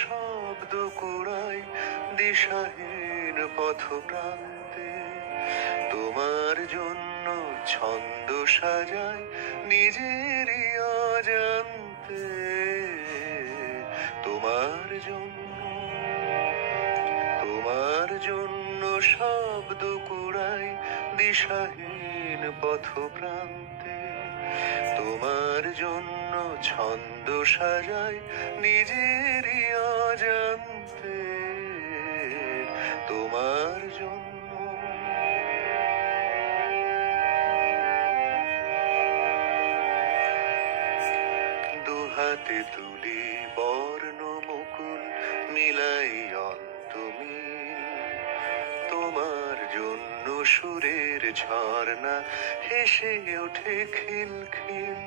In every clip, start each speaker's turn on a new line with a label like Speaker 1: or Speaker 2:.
Speaker 1: শব্দ কুড়াই দিশাহীন পথ প্রান্তে তোমার জন্য ছন্দ সাজাই নিজেরই অজান্তে। তোমার জন্য তোমার জন্য শব্দ কুড়াই দিশাহীন পথ প্রান্তে তোমার জন্য ছন্দ সাজাই নিজেরই অজান্তে। তোমার জন্য। দুহাতে তুলি বর্ণ সুরের ঝর্ণা হেসে ওঠে খিল খিল।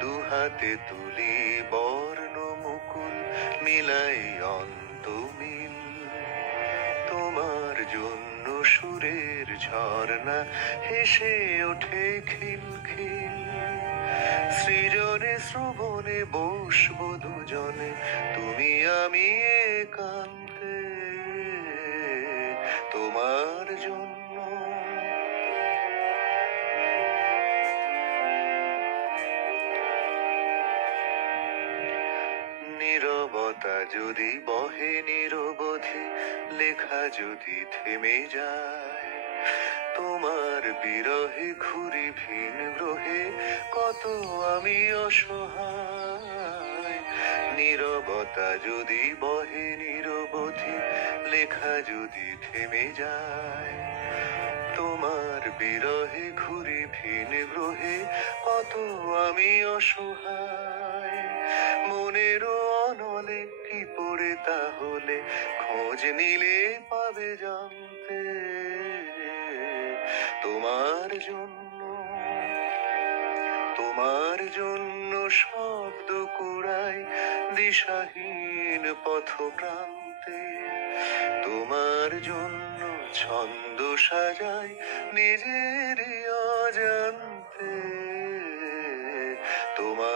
Speaker 1: দুহাতে তুলি বর্ণ মুকুল, মিলাই অন্তমিল। তোমার জন্য সুরের ঝর্ণা হেসে ওঠে খিল খিল। সৃজনে শ্রবণে বসবো দুজনে, তুমি আমি নীরবতা যদি বহে নিরবধি, লেখা যদি থেমে যায়, তোমার বিরহে ঘুরি ভিন গ্রহে কত আমি অসহায়। নীরবতা যদি বহে নিরবধি, লেখা যদি থেমে যায়, তোমার বিরহে ঘুরি ভিন গ্রহে কত আমি অসহায়। নিলে পাবে জানতে তোমার জন্য তোমার জন্য শব্দ কুড়াই দিশাহীন পথ প্রান্তে তোমার জন্য ছন্দ সাজাই নিজের অজান্তে। তোমার